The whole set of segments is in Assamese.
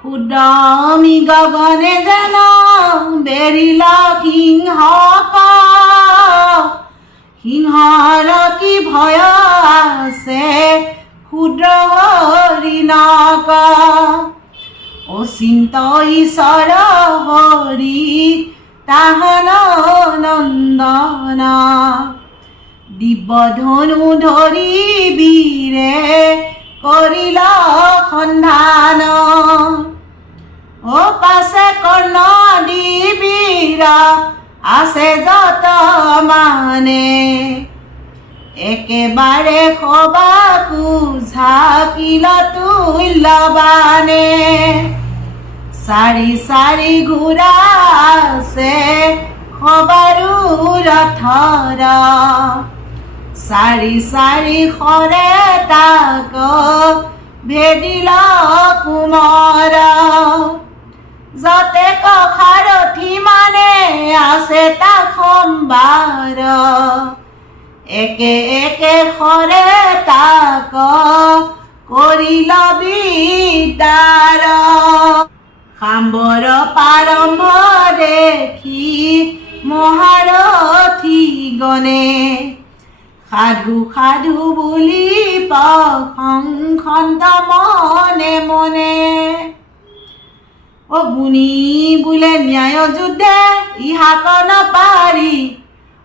ক্ষুদ্ৰমি গগনে যেন বেৰিল সিংহক, সিংহৰ কি ভয় আছে ক্ষুদ্ৰ হৰিণক। অচিন্ত ঈশ্বৰ হৰি তাহান নন্দন, দিব্য ধনু ধৰি বীৰে কৰিল সন্ধান। পাছে কৰ্ণ বীৰ আছে যত মানে, একেবাৰে সবাকো ঝাপিল তুল্যবানে। চাৰি চাৰি ঘোঁৰা আছে সবাৰো ৰথৰ, চাৰি চাৰি শৰে তাক ভেদিল কুমৰ। যতে সাৰথি মানে আছে তাক সম্বাৰ, একে একে শৰে তাক কৰিল বিদাৰ। সাম্বৰ প্ৰাৰম্ভ দেখি মহাৰথী গণে, সাধু সাধু বুলি প্ৰশংসন্ত মনে মনে। গুণী বোলে ন্যায় যুদ্ধে ইহাক নপাৰি,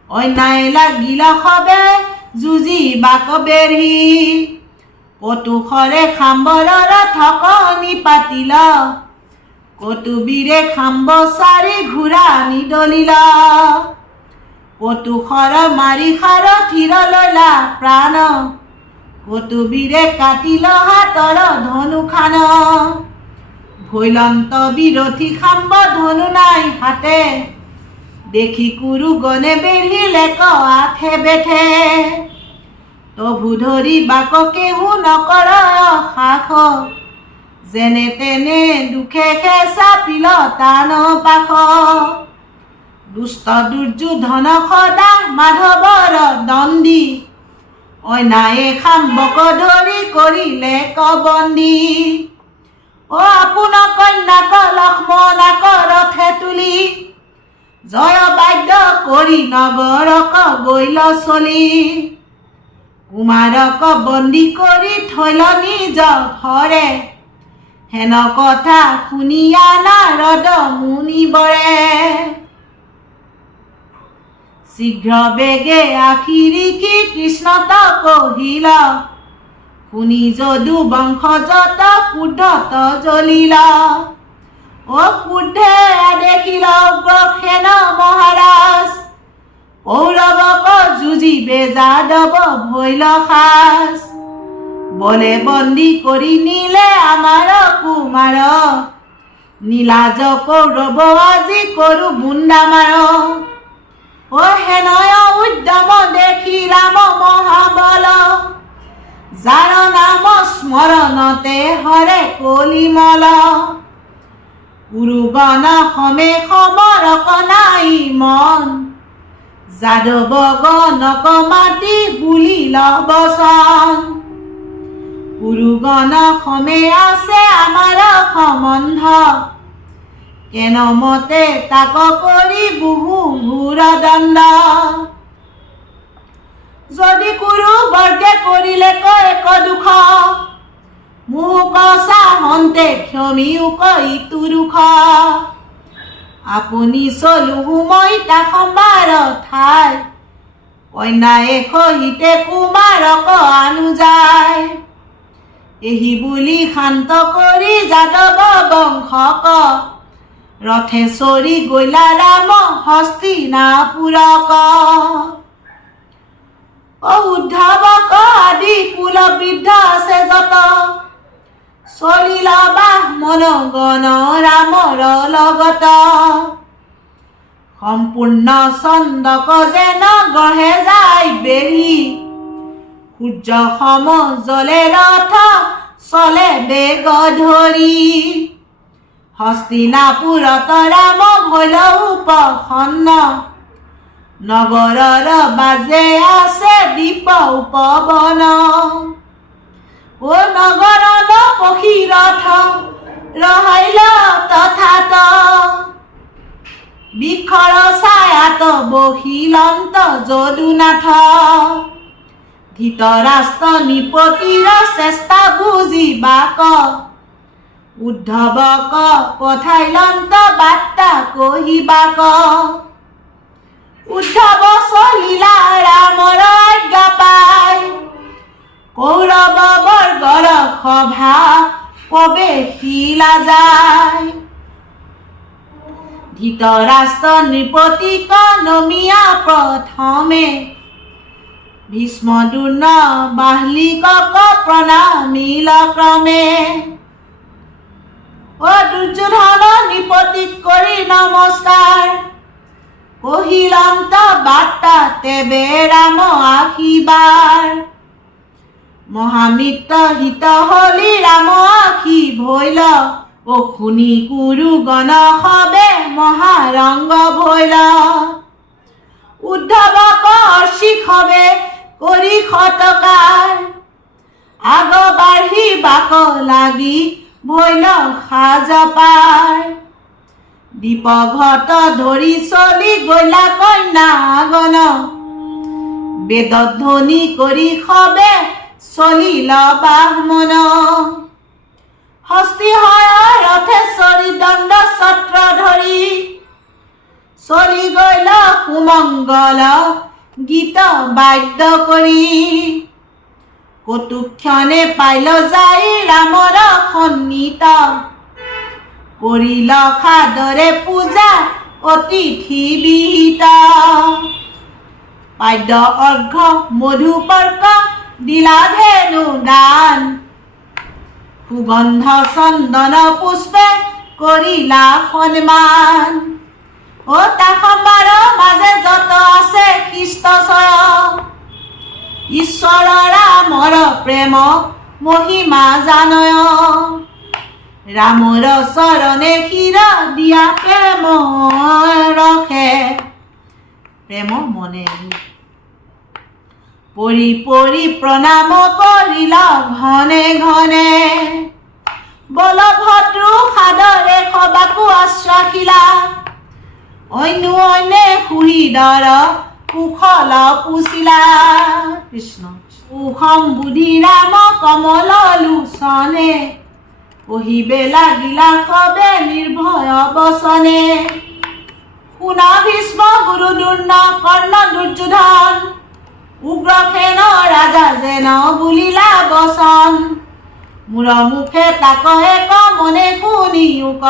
অন্যায় লাগিল সবে যুঁজিবাক বেঢ়ি। কটুষৰে সাম্বৰৰ থকনি পাতিল, কটু বীৰে খাম্ব চাৰি ঘোঁৰা নিদলিল। কটুষৰ মাৰি সাৰথিৰ ললা প্ৰাণ, কটু বীৰে কাটিল হাতৰ ধনুখান। ভৈলন্ত বিৰোধী খাম্ব ধনু নাই হাতে, দেখি কুৰু গণে বেঢ়িলে আঠে বেঠে। তভু ধৰি বাক কেহু নকৰ সাখ, যেনে তেনে দুখে চাপিল টান পাখ। দুষ্ট দুৰ্যোধন সদা মাধৱৰ দণ্ডী, অন্যায়ে খাম্বক ধৰি কৰিলে কবন্দী। আপোন কন্যাক লক্ষ্মণাক ৰথে তুলি, জয় বাদ্য কৰি নগৰক গৈল চলি। কুমাৰক বন্দী কৰি থৈল নিজ ঘৰে, হেন কথা শুনিয়া নাৰদ মুনিবৰে। শীঘ্ৰ বেগে আখিৰিকি কৃষ্ণত কহিল, শুনি যদু বংশ যত ক্ৰোধত জ্বলিল। ক্ৰোধে দেখিল উগ্ৰসেন মহাৰাজ, কৌৰৱক যুঁজিবে যাদৱ ভৈল সাজ। বলে বন্দী কৰি নিলে আমাৰ কুমাৰ, নীলাজ কৌৰৱ আজি কৰো বুন্দা মাৰ। হেনয় উদ্যম দেখি ৰাম মহাবল, যাৰ নাম স্মৰণতে হৰে কলিমল। কুৰুগণ সমে সমৰক নাই মন, যাদৱ গণক মাতি বুলিল বচন। কুৰুগণ সমে আছে আমাৰ সম্বন্ধ, কেন মতে তাক কৰি বহু ভূৰদণ্ড। যদি কুৰু বৰ্গে কৰিলে এক দুখ, মোক চাহন্তে ক্ষমিউক ইটো দুখ। আপুনি চলো মই তাক সম্বাৰ ঠাই, কন্যায়ে সহিতে কুমাৰক আনো যায়। এহি বুলি শান্ত কৰি যাদৱ বংশক, ৰথে চৰি গৈলা ৰাম হস্তিনাপুৰক। উদ্ধৱক আদি কুল বৃদ্ধ আছে যত, চলিল বাহ্মণ গণ ৰামৰ লগত। সম্পূৰ্ণ চন্দক যেন গঢ়ে যায় বেঢ়ি, সূৰ্য সম জলে ৰথ চলে বেগ ধৰি। হস্তিনাপুৰত ৰাম ভৈল উপসন্ন, নগৰৰ বাজে আছে দীপ উপবন। নগৰত পক্ষী ৰথ ৰহাইল অৰ্থাৎ বৃক্ষৰ ছায়াত বহিলন্ত যদুনাথ ধৃতৰাষ্ট্ৰ নৃপতিৰ চেষ্টা বুজিবাক উদ্ধৱক পঠাইলন্ত বাৰ্তা কহিবাক উদ্ধৱ চলিলা ৰামৰ আজ্ঞা পাই কৌৰৱ বৰ্গৰ সভা প্ৰৱেশিলা যায় ধৃতৰাষ্ট্ৰ নৃপতিক নমিয়া প্ৰথমে ভীষ্ম দ্ৰোণ বাহ্লিকক প্ৰণামিল ক্ৰমে দুৰ্যোধন নৃপতিক কৰি নমস্কাৰ কহিলন্ত বাৰ্তা তেবে ৰাম আহিবাৰ মহামিত্ৰ হিত হলি ৰাম আহি ভৈল শুনি কুৰু গণ সবে মহাৰংগ ভৈল উদ্ধৱক অৰ্চিক হবে কৰি সৎকাৰ আগ বাঢ়িবাক লাগি ভৈল সাজ পাৰ দীপঘট ধৰি চলি গলা কন্যাগণ বেদধ্বনি কৰি সবে চলিল বাহ্মণ হস্তি ৰথেশ্বৰী দণ্ড ছত্ৰ ধৰি চলি গল সুমংগল গীত বাদ্য কৰি কটুক্ষণে পাইল যাই ৰামৰ সন্নিত কৰিল সাদৰে পূজা অতিথি বিহিত পাদ্য অৰ্ঘ্য মধুপৰ্ক দিলা ধেনু দান সুগন্ধ চন্দন পুষ্পে কৰিলা সন্মান তাসম্বাৰৰ মাজে যত আছে খ্ৰীষ্টচয় ঈশ্বৰ ৰামৰ প্ৰেম মহিমা জানয় ৰামৰ চৰণে শিৰ দিয়া প্ৰেম ৰখে প্ৰেম মনে পৰি পৰি প্ৰণাম কৰিল ঘনে ঘনে বলভদ্ৰো সাদৰে সবাকো আশ্বাসিলা অন্যে সুহৃদৰ কুশল পুছিলা কৃষ্ণ সুষম বুদ্ধি ৰাম কমল লোচনে কহিবে লাগিলা সবে নিৰ্ভয় বচনে শুনা ভীষ্ম গুৰু দ্ৰোণ কৰ্ণ দুৰ্যোধন উগ্ৰসেন ৰাজা যেন বুলিলা বচন মূৰ মুখে তাক এক মনে শুনিও ক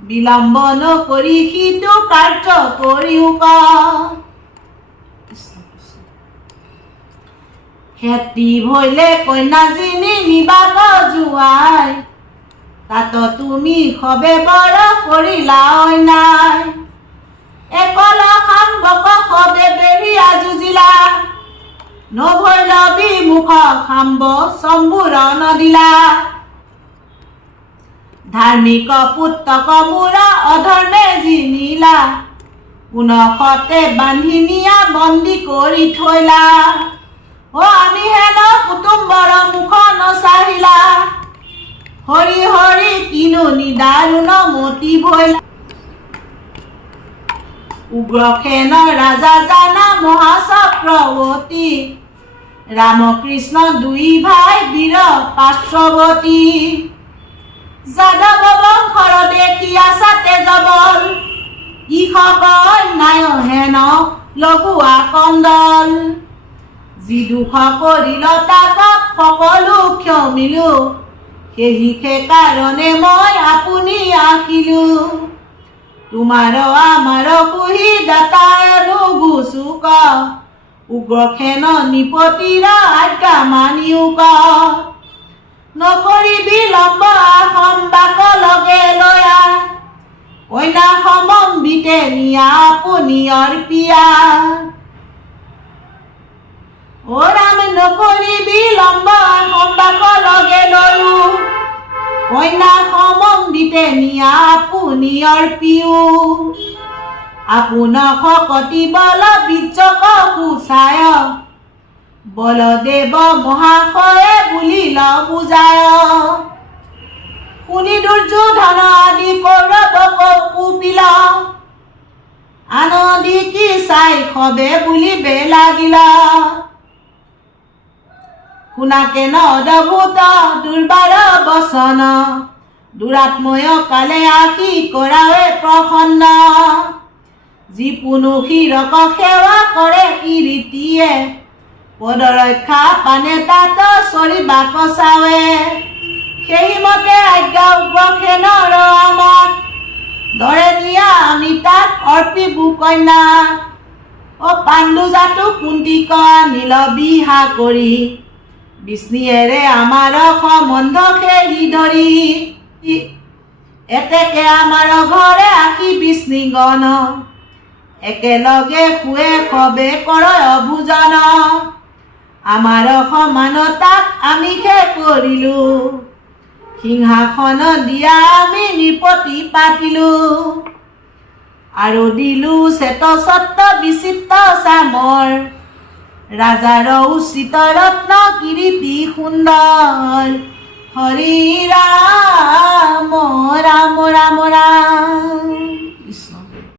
বিলম্ব নকৰি সিটো কাৰ্য কৰিও ক খেতি ভৈলে কন্যাজনী নিবাক জোৱাই তাত তুমি সবে বৰ কৰিলা অন্যায় একল সাম্বক সবে বেৰিয়া যুঁজিলা নভৈল বিমুখ সাম্ব চম্বুৰ নদিলা ধাৰ্মিক পুত্ৰক মূৰ অধৰ্মে জিনিলা পুনঃতে বান্ধি নিয়া বন্দী কৰি থৈলা আমি হেন কুটুম্বৰ মুখ নচাহিলা হৰি হৰি কিনো নিদাৰুণ মতি ভৈলা উগ্ৰসেন ৰাজা জানা মহাচক্ৰৱৰ্তী ৰামকৃষ্ণ দুই ভাই বীৰ পাৰ্শ্বৱতী যাদৱ বংশৰ দেখিয়া চাতে জবল ইষক অন্যায় হেন লগুৱা কন্দল যি দুখ কৰিল তাক সকলো ক্ষমিলো সেই কাৰণে মই আপুনি আহিলো তোমাৰ আমাৰ পুহি দাতাৰ নুগুচুক উগ্ৰসেন নৃপতিৰ আজ্ঞা মানিও ক নকৰি বিলম্ব সম্বাক লগে লয়া কইনা সমম্বিতে নিয়া আপুনি অৰ্পিয়া ৰাম নকৰি বিলম্ব সম্বাক লগে লয়ো কইনা সমম্বিতে নিয়া আপুনি অৰ্পিও আপোনাক শকতি বল বীৰ্যক সুচায় বলদেৱ মহাশয়ে বুলিল বুজায় শুনি দুৰ্যোধন আদি কৌৰৱক কুপিল আনন্দি কি চাই সবে বুলিবে লাগিল শুনাকে ন অদ্ভুত দুৰ্বাৰ বচন দুৰাত্ময় কালে আশী কৰাৱে প্ৰসন্ন যি পুনু শিৰক সেৱা কৰে কীৰ্তিয়ে পদৰক্ষা পানে তাত চৰিবাক চাৱে সেইমতে আজ্ঞা উগ্ৰসেনৰ আমাক দৰে নিয়া আমি তাক অৰ্পিবু কন্যা পাণ্ডু জাতু কুন্তিক নীল বিহা কৰি বিষ্ণুয়েৰে আমাৰ সম্বন্ধ সেই ধৰি এতেকে আমাৰ ঘৰে আশী বিষ্ণুগণ একেলগে শুৱে সবে কৰে ভোজন আমাৰ সমানতাক আমি সে কৰিলো সিংহাসন দিয়া আমি নৃপতি পাতিলো আৰু দিলো শ্বেত ছত্ৰ বিচিত্ৰ চামৰ ৰাজাৰ উচিত ৰত্ন কিৰীতি সুন্দৰ হৰি ৰাম